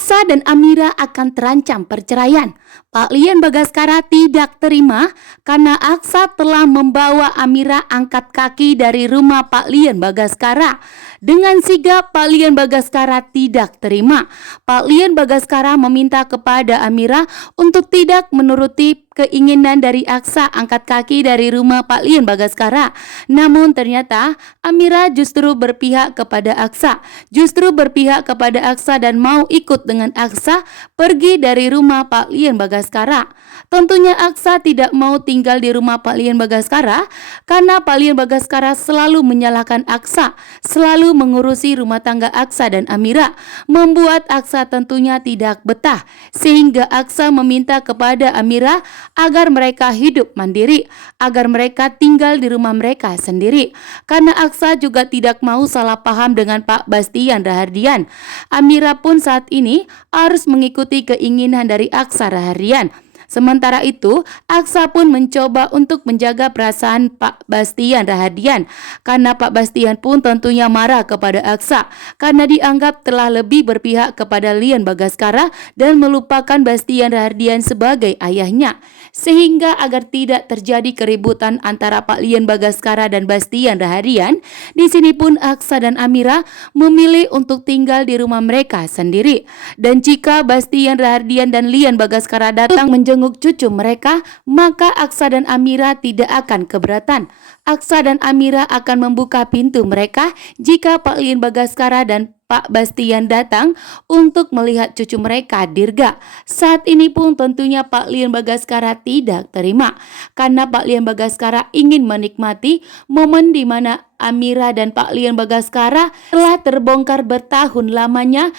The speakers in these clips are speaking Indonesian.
Aksa dan Amira akan terancam perceraian. Pak Lian Bagaskara tidak terima karena Aksa telah membawa Amira angkat kaki dari rumah Pak Lian Bagaskara. Dengan sigap Pak Lian Bagaskara tidak terima. Pak Lian Bagaskara meminta kepada Amira untuk tidak menuruti keinginan dari Aksa angkat kaki dari rumah Pak Lian Bagaskara. Namun ternyata Amira justru berpihak kepada Aksa. Dan mau ikut dengan Aksa pergi dari rumah Pak Lian Bagaskara. Tentunya Aksa tidak mau tinggal di rumah Pak Lian Bagaskara karena Pak Lian Bagaskara selalu menyalahkan Aksa, selalu mengurusi rumah tangga Aksa dan Amira, membuat Aksa tentunya tidak betah, sehingga Aksa meminta kepada Amira agar mereka hidup mandiri, agar mereka tinggal di rumah mereka sendiri. Karena Aksa juga tidak mau salah paham dengan Pak Bastian Rahardian, Amira pun saat ini harus mengikuti keinginan dari Aksa Rahardian. Sementara itu, Aksa pun mencoba untuk menjaga perasaan Pak Bastian Rahardian karena Pak Bastian pun tentunya marah kepada Aksa karena dianggap telah lebih berpihak kepada Lian Bagaskara dan melupakan Bastian Rahardian sebagai ayahnya. Sehingga agar tidak terjadi keributan antara Pak Lian Bagaskara dan Bastian Rahardian, di sini pun Aksa dan Amira memilih untuk tinggal di rumah mereka sendiri. Dan jika Bastian Rahardian dan Lian Bagaskara datang menjenguk cucu mereka, maka Aksa dan Amira tidak akan keberatan. Aksa dan Amira akan membuka pintu mereka jika Pak Lian Bagaskara dan Pak Bastian datang untuk melihat cucu mereka dirga. Saat ini pun tentunya Pak Lian Bagaskara tidak terima karena Pak Lian Bagaskara ingin menikmati momen di mana Amira dan Pak Lian Bagaskara telah terbongkar bertahun lamanya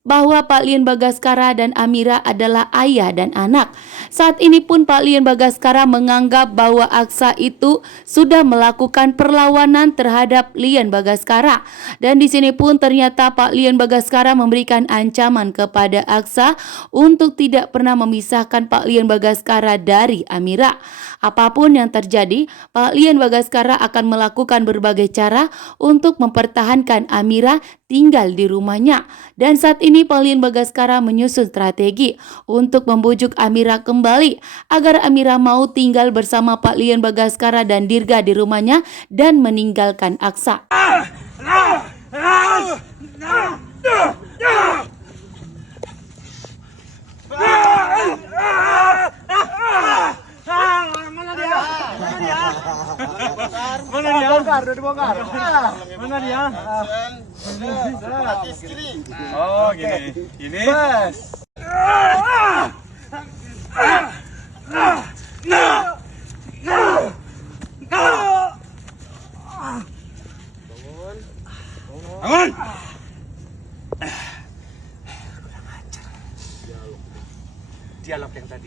bahwa Pak Lian Bagaskara dan Amira adalah ayah dan anak. Saat ini pun Pak Lian Bagaskara menganggap bahwa Aksa itu sudah melakukan perlawanan terhadap Lian Bagaskara. Dan di sini pun ternyata Pak Lian Bagaskara memberikan ancaman kepada Aksa untuk tidak pernah memisahkan Pak Lian Bagaskara dari Amira. Apapun yang terjadi, Pak Lian Bagaskara akan melakukan berbagai cara untuk mempertahankan Amira tinggal di rumahnya. Dan saat ini Pak Lian Bagaskara menyusun strategi untuk membujuk Amira kembali agar Amira mau tinggal bersama Pak Lian Bagaskara dan Dirga di rumahnya dan meninggalkan Aksa. Udah dibongkar. Mana dia? Oh, gini. Ini. Bangun. Dialog yang tadi.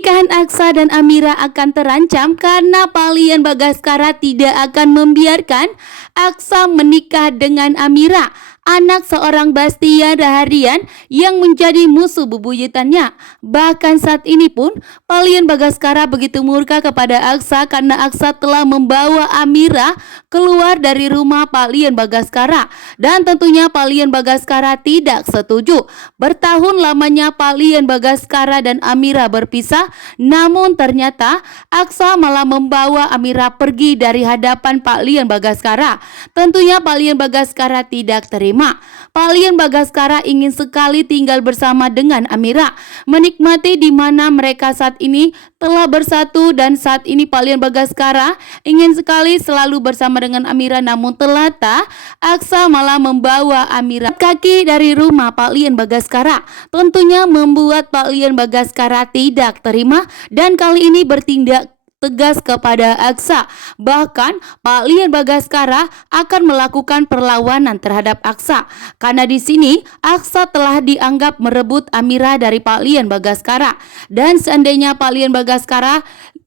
Pernikahan Aksa dan Amira akan terancam karena Pak Lian Bagaskara tidak akan membiarkan Aksa menikah dengan Amira, anak seorang Bastian Rahardian yang menjadi musuh bebuyutannya. Bahkan saat ini pun Pak Lian Bagaskara begitu murka kepada Aksa karena Aksa telah membawa Amira keluar dari rumah Pak Lian Bagaskara. Dan tentunya Pak Lian Bagaskara tidak setuju. Bertahun lamanya Pak Lian Bagaskara dan Amira berpisah, namun ternyata Aksa malah membawa Amira pergi dari hadapan Pak Lian Bagaskara. Tentunya Pak Lian Bagaskara tidak terima. Pak Lian Bagaskara ingin sekali tinggal bersama dengan Amira, menikmati di mana mereka saat ini telah bersatu. Dan saat ini Pak Lian Bagaskara ingin sekali selalu bersama dengan Amira, namun ternyata Aksa malah membawa Amira kaki dari rumah Pak Lian Bagaskara. Tentunya membuat Pak Lian Bagaskara tidak terima dan kali ini bertindak tegas kepada Aksa. Bahkan Pak Lian Bagaskara akan melakukan perlawanan terhadap Aksa karena di sini Aksa telah dianggap merebut Amira dari Pak Lian Bagaskara. Dan seandainya Pak Lian Bagaskara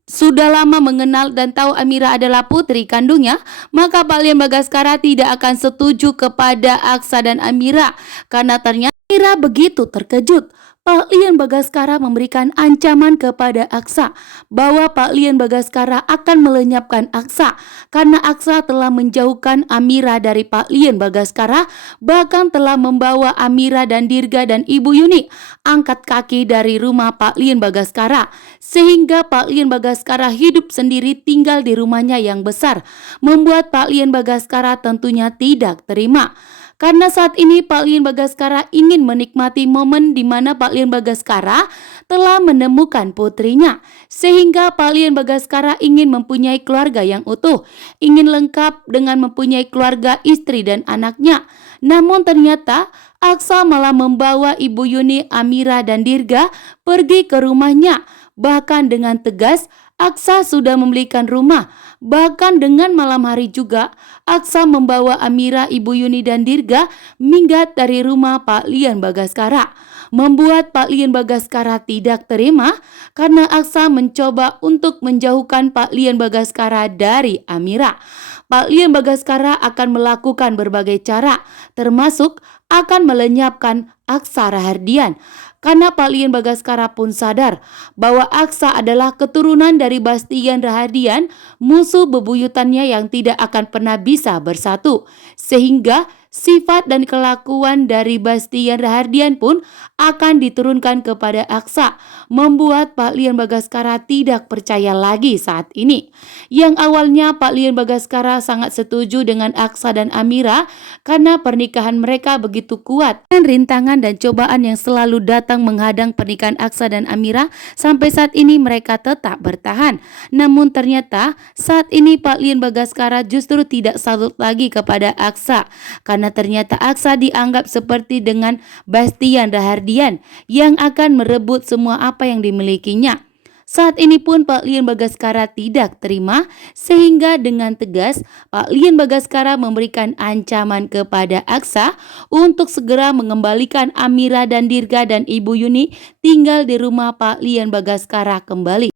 sudah lama mengenal dan tahu Amira adalah putri kandungnya, maka Pak Lian Bagaskara tidak akan setuju kepada Aksa dan Amira karena ternyata Amira begitu terkejut. Pak Lian Bagaskara memberikan ancaman kepada Aksa bahwa Pak Lian Bagaskara akan melenyapkan Aksa karena Aksa telah menjauhkan Amira dari Pak Lian Bagaskara, bahkan telah membawa Amira dan Dirga dan Ibu Yuni angkat kaki dari rumah Pak Lian Bagaskara, sehingga Pak Lian Bagaskara hidup sendiri tinggal di rumahnya yang besar, membuat Pak Lian Bagaskara tentunya tidak terima. Karena saat ini Pak Lian Bagaskara ingin menikmati momen di mana Pak Lian Bagaskara telah menemukan putrinya. Sehingga Pak Lian Bagaskara ingin mempunyai keluarga yang utuh, ingin lengkap dengan mempunyai keluarga, istri dan anaknya. Namun ternyata Aksa malah membawa Ibu Yuni, Amira dan Dirga pergi ke rumahnya. Bahkan dengan tegas Aksa sudah membelikan rumah. Bahkan dengan malam hari juga Aksa membawa Amira, Ibu Yuni dan Dirga minggat dari rumah Pak Lian Bagaskara, membuat Pak Lian Bagaskara tidak terima karena Aksa mencoba untuk menjauhkan Pak Lian Bagaskara dari Amira. Pak Lian Bagaskara akan melakukan berbagai cara, termasuk akan melenyapkan Aksa Rahardian. Karena Pak Lian Bagaskara pun sadar bahwa Aksa adalah keturunan dari Bastian Rahardian, musuh bebuyutannya yang tidak akan pernah bisa bersatu. Sehingga sifat dan kelakuan dari Bastian Rahardian pun akan diturunkan kepada Aksa, membuat Pak Lian Bagaskara tidak percaya lagi saat ini. Yang awalnya Pak Lian Bagaskara sangat setuju dengan Aksa dan Amira karena pernikahan mereka begitu kuat. Dan rintangan dan cobaan yang selalu datang menghadang pernikahan Aksa dan Amira, sampai saat ini mereka tetap bertahan. Namun ternyata saat ini Pak Lian Bagaskara justru tidak salut lagi kepada Aksa, karena ternyata Aksa dianggap seperti dengan Bastian Rahardian yang akan merebut semua apa yang dimilikinya. Saat ini pun Pak Lian Bagaskara tidak terima, sehingga dengan tegas Pak Lian Bagaskara memberikan ancaman kepada Aksa untuk segera mengembalikan Amira dan Dirga dan Ibu Yuni tinggal di rumah Pak Lian Bagaskara kembali.